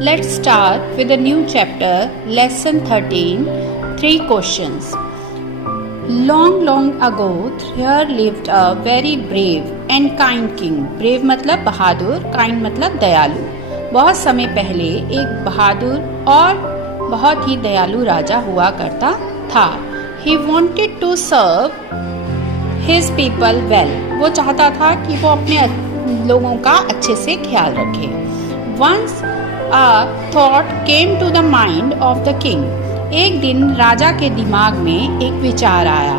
Let's start with a new chapter, lesson 13, 3 questions. Long ago, there lived a very brave and kind king. Brave मतलब बहादुर, kind मतलब दयालु. बहुत समय पहले एक बहादुर और बहुत ही दयालु राजा हुआ करता था. He wanted to serve his people well. वो चाहता था कि वो अपने लोगों का अच्छे से ख्याल रखे. Once a thought came to the mind of the king. एक दिन राजा के दिमाग में एक विचार आया.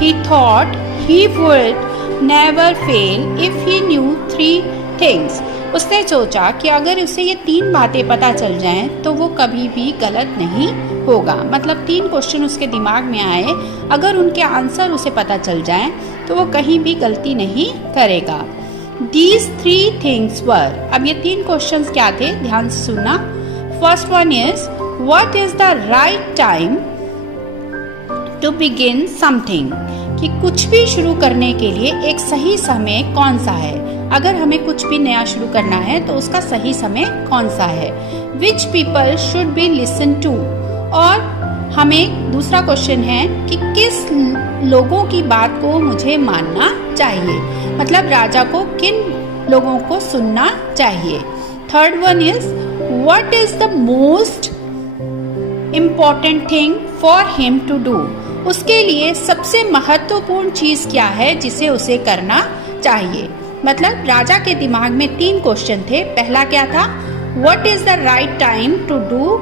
He thought he would never fail if he knew 3 things. उसने सोचा कि अगर उसे ये 3 बातें पता चल जाएं तो वो कभी भी गलत नहीं होगा. मतलब 3 क्वेश्चन उसके दिमाग में आए, अगर उनके आंसर उसे पता चल जाएं तो वो कहीं भी गलती नहीं करेगा. These 3 things were. अब ये 3 क्वेश्चंस क्या थे, ध्यान से सुनना. First one is, what is the right time to begin something? कि कुछ भी शुरू करने के लिए एक सही समय कौन सा है. अगर हमें कुछ भी नया शुरू करना है तो उसका सही समय कौन सा है. Which people should be listened to? और हमें दूसरा क्वेश्चन है कि किस लोगों की बात को मुझे मानना चाहिए. मतलब राजा को किन लोगों को सुनना चाहिए. Third one is, what is the most important thing for him to do. उसके लिए सबसे महत्वपूर्ण चीज क्या है जिसे उसे करना चाहिए. मतलब राजा के दिमाग में 3 क्वेश्चन थे. पहला क्या था, what is the right time to do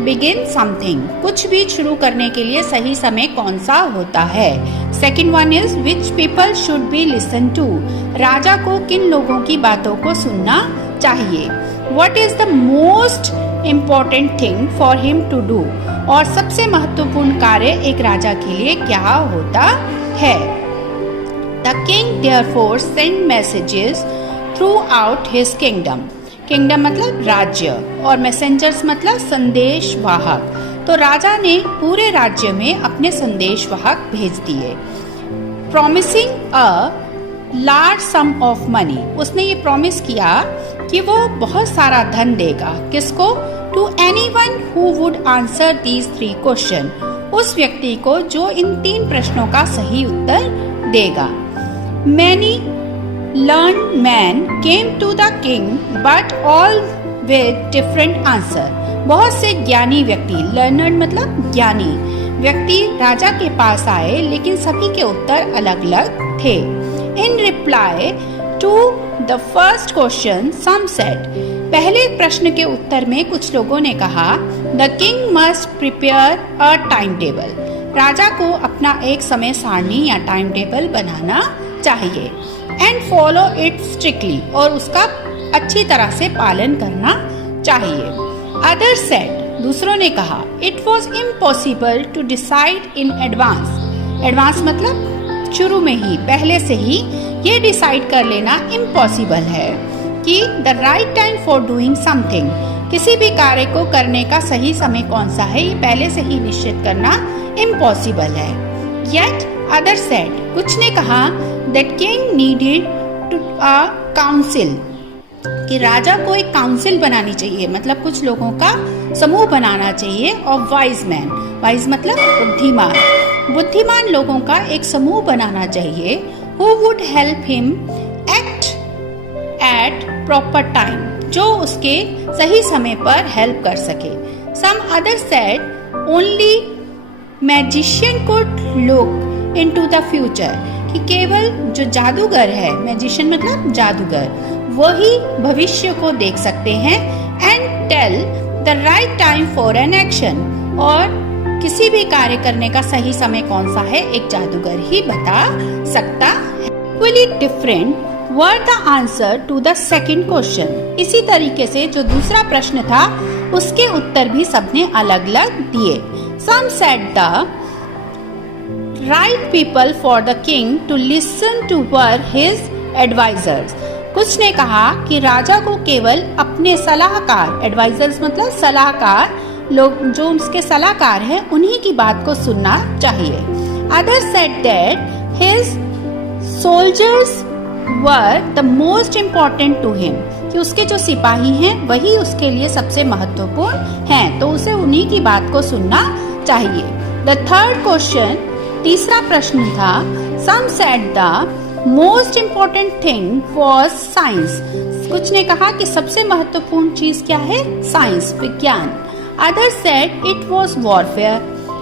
begin something. कुछ भी शुरू करने के लिए सही समय कौन सा होता है. Second one is, which people should be listen to. राजा को किन लोगों की बातों को सुनना चाहिए. What is the most important thing for him to do. और सबसे महत्वपूर्ण कार्य एक राजा के लिए क्या होता है. The king therefore send messages through out his kingdom. Kingdom मतलब राज्य और मैसेंजर्स मतलब संदेश वाहक. तो राजा ने पूरे राज्य में अपने संदेश वाहक भेज दिए. Promising a large some of money. उसने ये प्रॉमिस किया कि वो बहुत सारा धन देगा. किसको? To anyone who would answer these 3 question. उस व्यक्ति को जो इन 3 प्रश्नों का सही उत्तर देगा. Many learned men came to the king but all with different answer. बहुत से ज्ञानी व्यक्ति, learned मतलब ज्ञानी व्यक्ति राजा के पास आए लेकिन सभी के उत्तर अलग अलग थे. In reply to the first question, some said. पहले प्रश्न के उत्तर में कुछ लोगों ने कहा, the king must prepare a timetable. राजा को अपना एक समय सारणी या टाइम टेबल बनाना चाहिए. And follow it strictly. और उसका अच्छी तरह से पालन करना चाहिए. Other said. दूसरों ने कहा, it was impossible to decide in advance. Advance मतलब शुरू में ही, पहले से ही ये डिसाइड कर लेना इम्पॉसिबल है कि the right time for doing something. किसी भी कार्य को करने का सही समय कौन सा है, ये पहले से ही निश्चित करना इम्पॉसिबल है. Yet other said. कुछ ने कहा, that king needed to a council. कि राजा को एक काउंसिल बनानी चाहिए. मतलब कुछ लोगों का समूह बनाना चाहिए. और वाइज मैन, वाइज मतलब बुद्धिमान, बुद्धिमान लोगों का एक समूह बनाना चाहिए. who would help him act at proper time. जो उसके सही समय पर हेल्प कर सके. some other said only magician could look into the future. कि केवल जो जादूगर है, मैजिशियन मतलब जादूगर, वही भविष्य को देख सकते हैं. And tell the right time for an action. और किसी भी कार्य करने का सही समय कौन सा है, एक जादूगर ही बता सकता है. Equally different were the answer to the second question. इसी तरीके से जो दूसरा प्रश्न था उसके उत्तर भी सबने अलग अलग दिए. Some said the right people for the king to listen to were his advisors. कुछ ने कहा कि राजा को केवल अपने सलाहकार, एडवाइजर्स मतलब सलाहकार, लोग जो उसके सलाहकार हैं उन्हीं की बात को सुनना चाहिए. Others said that his soldiers were the most important to him. कि उसके जो सिपाही हैं वही उसके लिए सबसे महत्वपूर्ण हैं, तो उसे उन्हीं की बात को सुनना चाहिए। द थर्ड क्वेश्चन, तीसरा प्रश्न था, some said the most important thing was science. कुछ ने कहा कि सबसे महत्वपूर्ण चीज क्या है? साइंस, विज्ञान। Other said it was warfare,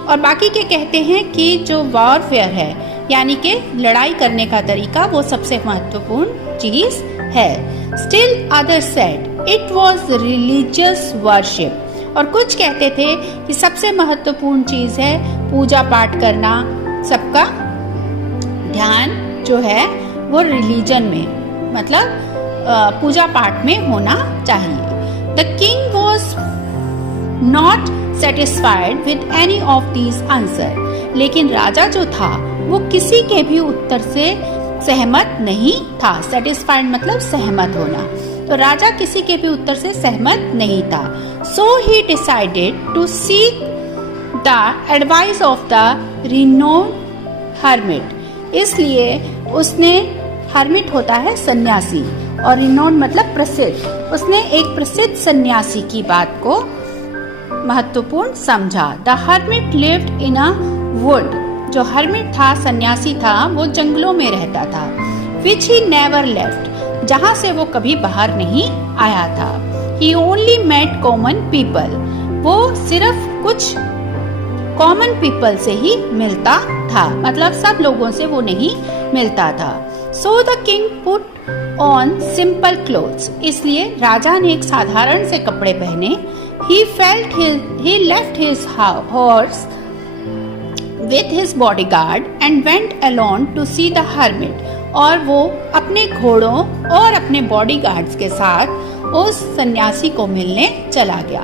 और बाकी के कहते हैं कि जो वॉरफेयर है यानी कि लड़ाई करने का तरीका, वो सबसे महत्वपूर्ण चीज है। Still other said it was religious worship, और कुछ कहते थे कि सबसे महत्वपूर्ण चीज है पूजा पाठ करना, सबका ध्यान जो है वो रिलीजन में, मतलब पूजा पाठ में होना चाहिए। The king was not satisfied with any of these answer, लेकिन राजा जो था वो किसी के भी उत्तर से सहमत नहीं था। सेटिस्फाइड मतलब सहमत होना, तो राजा किसी के भी उत्तर से सहमत नहीं था। So he decided to seek the advice of the renowned hermit, इसलिए उसने, हर्मिट होता है सन्यासी और रिनोन्ड मतलब प्रसिद्ध, उसने एक प्रसिद्ध सन्यासी की बात को महत्वपूर्ण समझा। The hermit lived in a would, जो हर्मिट था, सन्यासी था, वो जंगलों में रहता था। विच ही नेवर लेफ्ट, जहाँ से वो कभी बाहर नहीं आया था। ही ओनली मेट कॉमन पीपल, वो सिर्फ कुछ कॉमन पीपल से ही मिलता था, मतलब सब लोगों से वो नहीं मिलता था। So the king put on simple clothes, इसलिए राजा ने एक साधारण से कपड़े पहने। He left his horse with his bodyguard and went alone to see the hermit, और वो अपने घोड़ों और अपने बॉडीगार्ड्स के साथ उस सन्यासी को मिलने चला गया।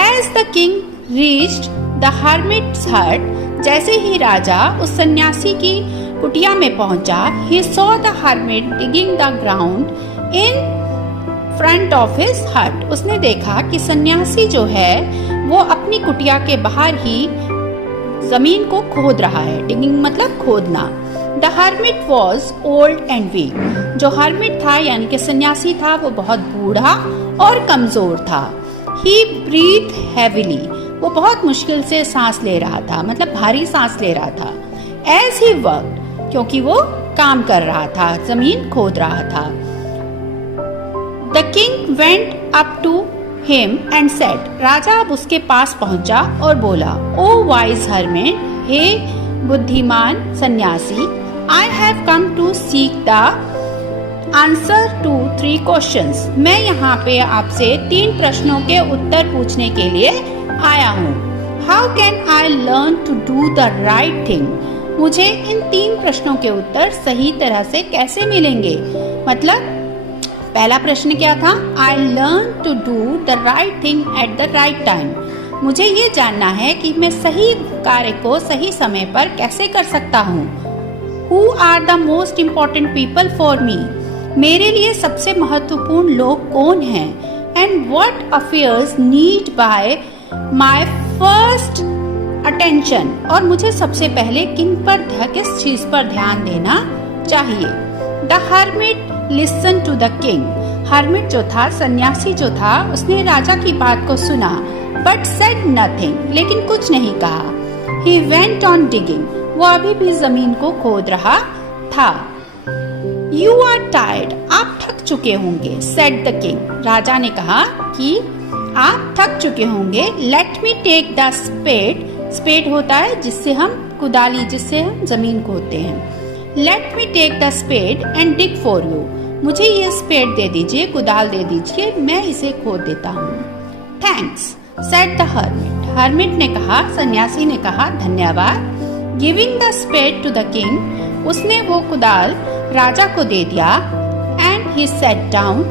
As the king reached the hermit's hut, जैसे ही राजा उस सन्यासी की कुटिया में पहुंचा, he saw the hermit digging the ground in front of his हट, उसने देखा कि सन्यासी जो है वो अपनी कुटिया के बाहर ही जमीन को खोद रहा है। डिगिंग मतलब खोदना। The hermit was old and weak, जो हर्मिट था यानी कि सन्यासी था वो बहुत बूढ़ा और कमजोर था। ही ब्रीथ हैविली, वो बहुत मुश्किल से सांस ले रहा था, मतलब भारी सांस ले रहा था। एज ही वर्क, क्योंकि वो काम कर रहा था, जमीन खोद रहा था। The king went up to him and said, राजा अब उसके पास पहुंचा और बोला, ओ वाइज hermit, हे बुद्धिमान सन्यासी, I have come to seek the answer to 3 questions. मैं यहाँ पे आपसे 3 प्रश्नों के उत्तर पूछने के लिए आया हूँ। How can I learn to do the right thing? मुझे इन 3 प्रश्नों के उत्तर सही तरह से कैसे मिलेंगे? मतलब पहला प्रश्न क्या था? I learn to do the right thing at the right time. मुझे ये जानना है कि मैं सही कार्य को सही समय पर कैसे कर सकता हूँ। Who are the most important people for me? मेरे लिए सबसे महत्वपूर्ण लोग कौन हैं? And what affairs need by my first attention? और मुझे सबसे पहले किस चीज पर ध्यान देना चाहिए? The hermit listen to the king, hermit जो था, सन्यासी जो था, उसने राजा की बात को सुना, बट सेड नथिंग, लेकिन कुछ नहीं कहा। ही वेंट ऑन डिगिंग, वो अभी भी जमीन को खोद रहा था। यू आर टायर्ड, आप थक चुके होंगे, सेड द किंग, राजा ने कहा कि आप थक चुके होंगे। Let me take the spade, spade होता है जिससे हम कुदाली, जिससे हम जमीन खोदते हैं। Let me take the spade and dig for you, मुझे ये स्पेड दे दीजिए, कुदाल दे दीजिए, मैं इसे खोद देता हूँ। Thanks said the hermit, hermit ने कहा, सन्यासी ने कहा धन्यवाद। Giving the spade to the king, उसने वो कुदाल राजा को दे दिया। And he sat down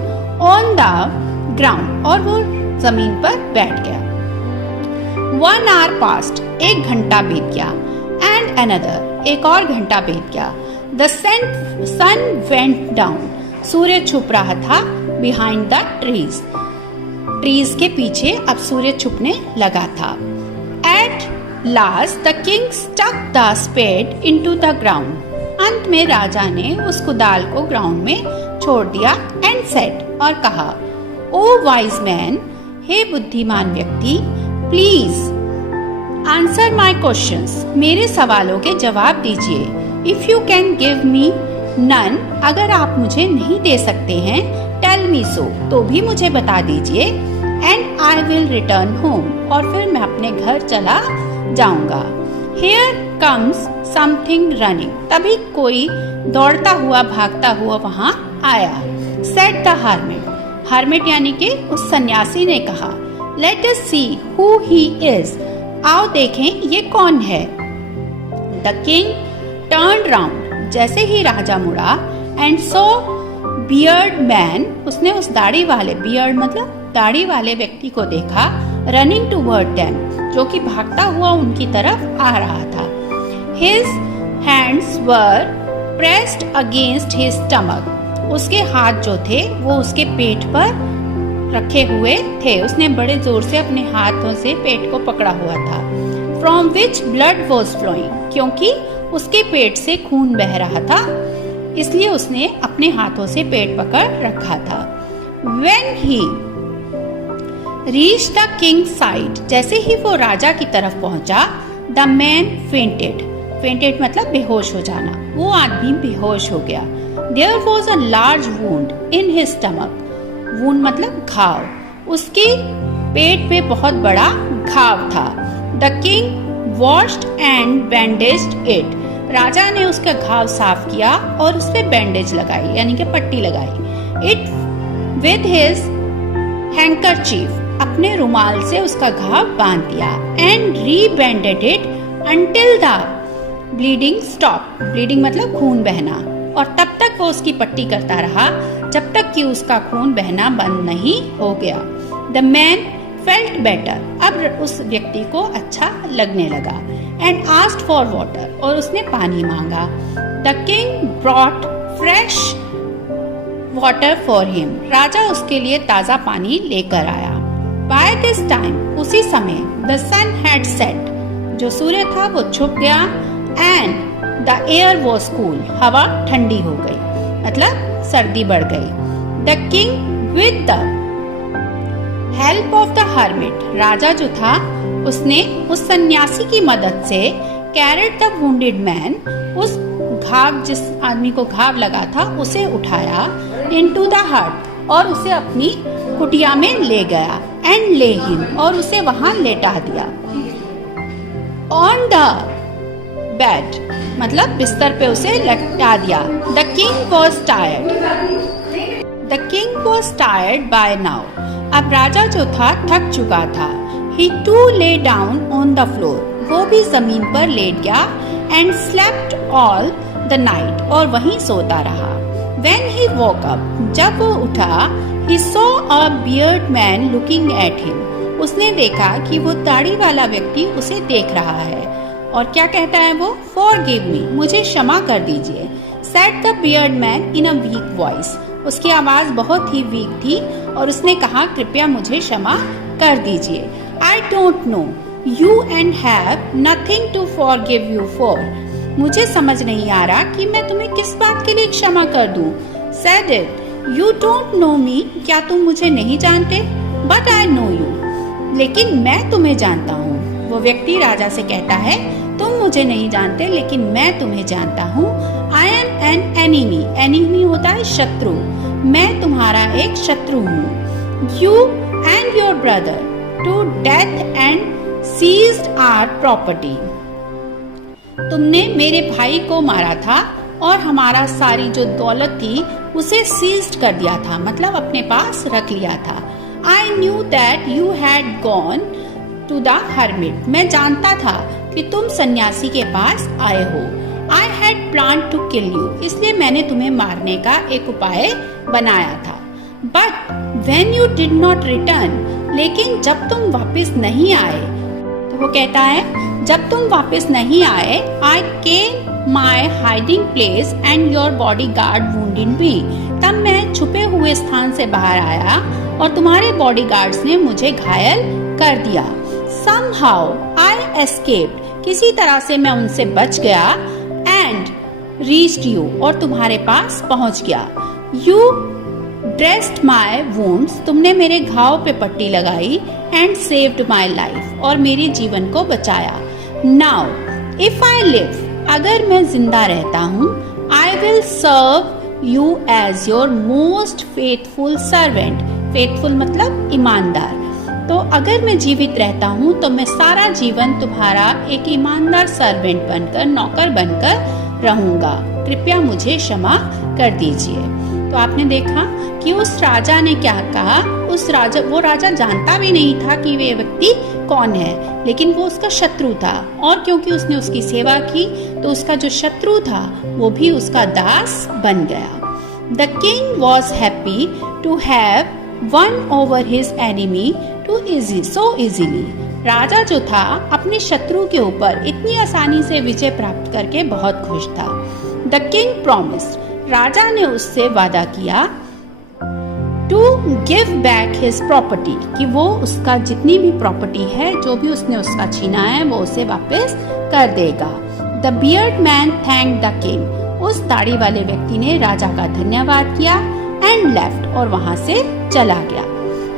on the ground, और वो जमीन पर बैठ गया। 1 hour passed, 1 घंटा बीत गया। एंड अनदर, एक और घंटा बीत गया। द सन वेंट डाउन, सूर्य छुप रहा था। बिहाइंड द ट्रीज, ट्रीज के पीछे अब सूर्य छुपने लगा था। At last the king stuck the spade into the ground, अंत में राजा ने उस कुदाल को ग्राउंड में छोड़ दिया। एंड सेड, और कहा, ओ वाइज मैन, हे बुद्धिमान व्यक्ति, प्लीज आंसर माई क्वेश्चंस, मेरे सवालों के जवाब दीजिए। If you can give me none, अगर आप मुझे नहीं दे सकते हैं, टेल मी सो, तो भी मुझे बता दीजिए। And I will return home, और फिर मैं अपने घर चला जाऊंगा। Here comes something running, तभी कोई दौड़ता हुआ भागता हुआ वहां आया। Said the hermit, hermit यानी कि उस सन्यासी ने कहा, Let us see who he is, आओ देखें ये कौन है। The king turned round, जैसे ही राजा मुड़ा, and saw beard man, उसने उस दाढ़ी वाले, beard मतलब दाढ़ी वाले व्यक्ति को देखा, running toward them, जो कि भागता हुआ उनकी तरफ आ रहा था। His hands were pressed against his stomach, उसके हाथ जो थे वो उसके पेट पर रखे हुए थे। उसने बड़े जोर से अपने हाथों से पेट को पकड़ा हुआ था। From which blood was flowing, क्योंकि उसके पेट से खून बह रहा था, इसलिए उसने अपने हाथों से पेट पकड़ रखा था। When he reached the king's side, जैसे ही वो राजा की तरफ पहुंचा, the man fainted, fainted मतलब बेहोश हो जाना, वो आदमी बेहोश हो गया। There was a large wound in his stomach, wound मतलब घाव, उसके पेट पे बहुत बड़ा घाव था। The king washed and bandaged it, राजा ने उसका घाव साफ किया और उस पे बैंडेज लगाई यानी कि पट्टी लगाई। It with his handkerchief, अपने रुमाल से उसका घाव बांध दिया। And rebandaged it until the bleeding stop, bleeding मतलब खून बहना, और तब तक वो उसकी पट्टी करता रहा जब तक कि उसका खून बहना बंद नहीं हो गया। द मैन फेल्ट बेटर, अब उस व्यक्ति को अच्छा लगने लगा। एंड आस्क्ड फॉर वाटर, और उसने पानी मांगा। The king brought fresh water for him, राजा उसके लिए ताजा पानी लेकर आया। बाय दिस टाइम, उसी समय, द सन हैड सेट, जो सूर्य था वो छुप गया। And the air was cool, हवा ठंडी हो गई, मतलब सर्दी बढ़ गई। The king with the help of the hermit, राजा जो था उसने उस सन्यासी की मदद से कैरेट द वुंडेड मैन, उस घाव, जिस आदमी को घाव लगा था उसे उठाया, इनटू द हट, और उसे अपनी कुटिया में ले गया। एंड ले हिम, और उसे वहां लेटा दिया। ऑन द बेड मतलब बिस्तर पे उसे लटा दिया। The king was tired, the king was tired by now, अब राजा जो था थक चुका था। He too lay down on the floor, वो भी जमीन पर लेट गया। And slept all the night, और वहीं सोता रहा। When he woke up, जब वो उठा, he saw a beard man looking at him, उसने देखा कि वो दाढ़ी वाला व्यक्ति उसे देख रहा है। और क्या कहता है वो? Forgive me, मुझे क्षमा कर दीजिए। Said the beard man in a weak voice, उसकी आवाज बहुत ही वीक थी और उसने कहा, कृपया मुझे क्षमा कर दीजिए। I don't know you and have nothing to forgive you for, मुझे समझ नहीं आ रहा कि मैं तुम्हें किस बात के लिए क्षमा कर दूं। Said it, you don't know me, क्या तुम मुझे नहीं जानते? But I know you, लेकिन मैं तुम्हें जानता हूँ। वो व्यक्ति राजा से कहता है, तुम मुझे नहीं जानते लेकिन मैं तुम्हें जानता हूँ। I am an enemy, enemy होता है शत्रु, मैं तुम्हारा एक शत्रु हूँ। You and your brother to death and seized our property, तुमने मेरे भाई को मारा था और हमारा सारी जो दौलत थी उसे सीज्ड कर दिया था, मतलब अपने पास रख लिया था। I knew that you had gone to the hermit, मैं जानता था कि तुम सन्यासी के पास आए हो। I had planned to kill you, इसलिए मैंने तुम्हें मारने का एक उपाय बनाया था। But when you did not return, लेकिन जब तुम वापस नहीं आए, तो वो कहता है जब तुम वापस नहीं आए, I came my hiding place and your bodyguard wounded me, तब मैं छुपे हुए स्थान से बाहर आया और तुम्हारे बॉडीगार्ड्स ने मुझे घायल कर दिया। Somehow I escaped, किसी तरह से मैं उनसे बच गया। And reached you, और तुम्हारे पास पहुंच गया। You ड्रेस्ड माई वुंड्स, तुमने मेरे घाव पे पट्टी लगाई, एंड सेव्ड माई लाइफ, और मेरे जीवन को बचाया। नाउ इफ आई लिव, अगर मैं जिंदा रहता हूँ, I will serve you as your most faithful servant. Faithful मतलब ईमानदार। तो अगर मैं जीवित रहता हूँ तो मैं सारा जीवन तुम्हारा एक ईमानदार सर्वेंट बनकर, नौकर बनकर रहूंगा। कृपया मुझे क्षमा कर दीजिए। तो आपने देखा कि उस राजा ने क्या कहा। वो राजा जानता भी नहीं था कि वे व्यक्ति कौन है, लेकिन वो उसका शत्रु था, और क्योंकि उसने उसकी सेवा की तो उसका जो शत्रु था वो भी उसका दास बन गया। The king was happy to have won over his enemy so easily. राजा जो था अपने शत्रु के ऊपर इतनी आसानी से विजय प्राप्त करके बहुत खुश था। द किंग प्रॉमिस्ड, राजा ने उससे वादा किया, to give back his property, कि वो उसका जितनी भी प्रॉपर्टी है, जो भी उसने उसका छीना है, वो उसे वापस कर देगा। The beard man thank the king, उस दाढ़ी वाले व्यक्ति ने राजा का धन्यवाद किया, एंड लेफ्ट, और वहां से चला गया।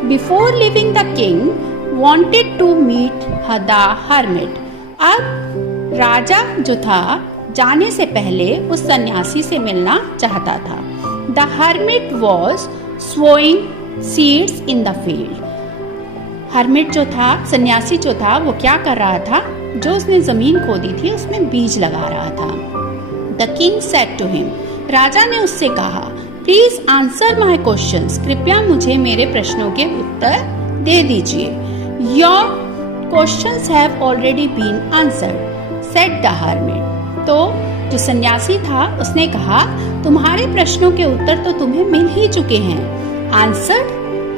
Before leaving the king wanted to meet the hermit, अब राजा जो था जाने से पहले उस सन्यासी से मिलना चाहता था। The hermit was sowing seeds in the field. Hermit जो था, सन्यासी जो था, वो क्या कर रहा था, जो उसने जमीन खोदी थी उसमें बीज लगा रहा था। The king said to him, राजा ने उससे कहा, प्लीज आंसर माई क्वेश्चंस, कृपया मुझे मेरे प्रश्नों के उत्तर दे दीजिए। Your questions have already been answered, said the hermit. तो जो सन्यासी था उसने कहा, तुम्हारे प्रश्नों के उत्तर तो तुम्हें मिल ही चुके हैं। Answered,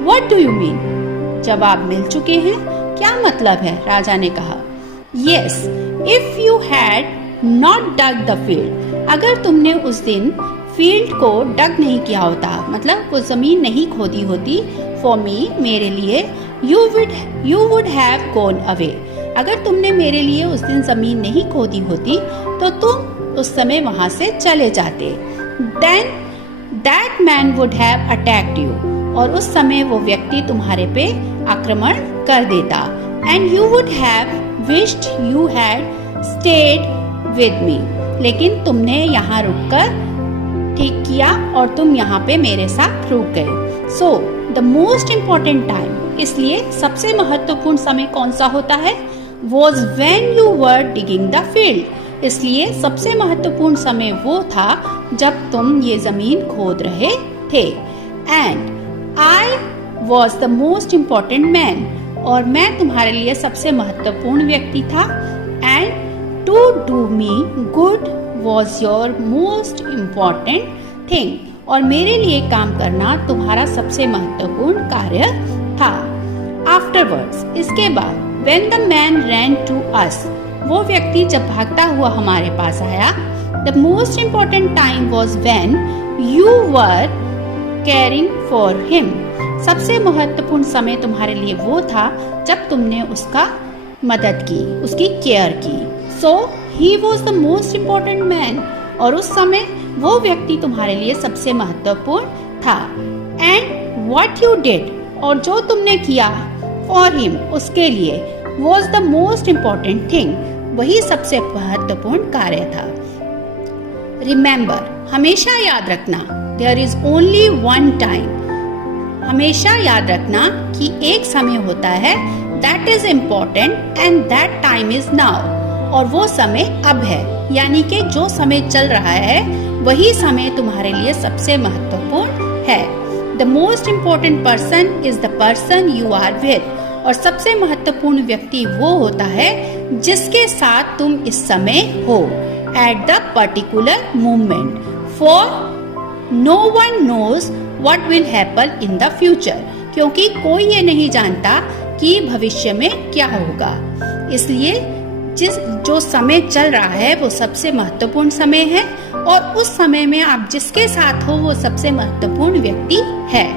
what do you mean? जवाब मिल चुके हैं, क्या मतलब है? राजा ने कहा, yes, if you had not dug the field, अगर तुमने उस दिन फील्ड को डग नहीं किया होता, मतलब वो जमीन नहीं खोदी होती, फॉर मी, मेरे लिए, you would have gone away, अगर तुमने मेरे लिए उस दिन जमीन नहीं खोदी होती तो तुम उस समय वहां से चले जाते। Then that man would have attacked you, और उस समय वो व्यक्ति तुम्हारे पे आक्रमण कर देता। And you would have wished you had stayed with me, लेकिन तुमने यहाँ रुककर ठीक किया और तुम यहाँ पे मेरे साथ रुक गए। So the most important time, इसलिए सबसे महत्वपूर्ण समय कौन सा होता है? Was when you were digging the field, इसलिए सबसे महत्वपूर्ण समय वो था जब तुम ये जमीन खोद रहे थे। And I was the most important man, और मैं तुम्हारे लिए सबसे महत्वपूर्ण व्यक्ति था। And to do me good was your most important thing, और मेरे लिए काम करना तुम्हारा सबसे महत्वपूर्ण कार्य था। आफ्टरवर्ड्स, इसके बाद, when the man ran to us, वो व्यक्ति जब भागता हुआ हमारे पास आया, the most important time was when you were caring for him, सबसे महत्वपूर्ण समय तुम्हारे लिए वो था जब तुमने उसका मदद की, उसकी केयर की। So he was the most important man, और उस समय वो व्यक्ति तुम्हारे लिए सबसे महत्वपूर्ण था। And what you did, और जो तुमने किया for him, उसके लिए, was the most important thing, वही सबसे महत्वपूर्ण कार्य था। Remember, हमेशा याद रखना, there is only one time, हमेशा याद रखना कि एक समय होता है, that is important and that time is now, और वो समय अब है, यानी कि जो समय चल रहा है वही समय तुम्हारे लिए सबसे महत्वपूर्ण है। The most important person is the person you are with, और सबसे महत्वपूर्ण व्यक्ति वो होता है जिसके साथ तुम इस समय हो, at the particular moment. For no one knows what will happen in the future, क्योंकि कोई ये नहीं जानता कि भविष्य में क्या होगा। इसलिए जो समय चल रहा है वो सबसे महत्वपूर्ण समय है, और उस समय में आप जिसके साथ हो वो सबसे महत्वपूर्ण व्यक्ति है।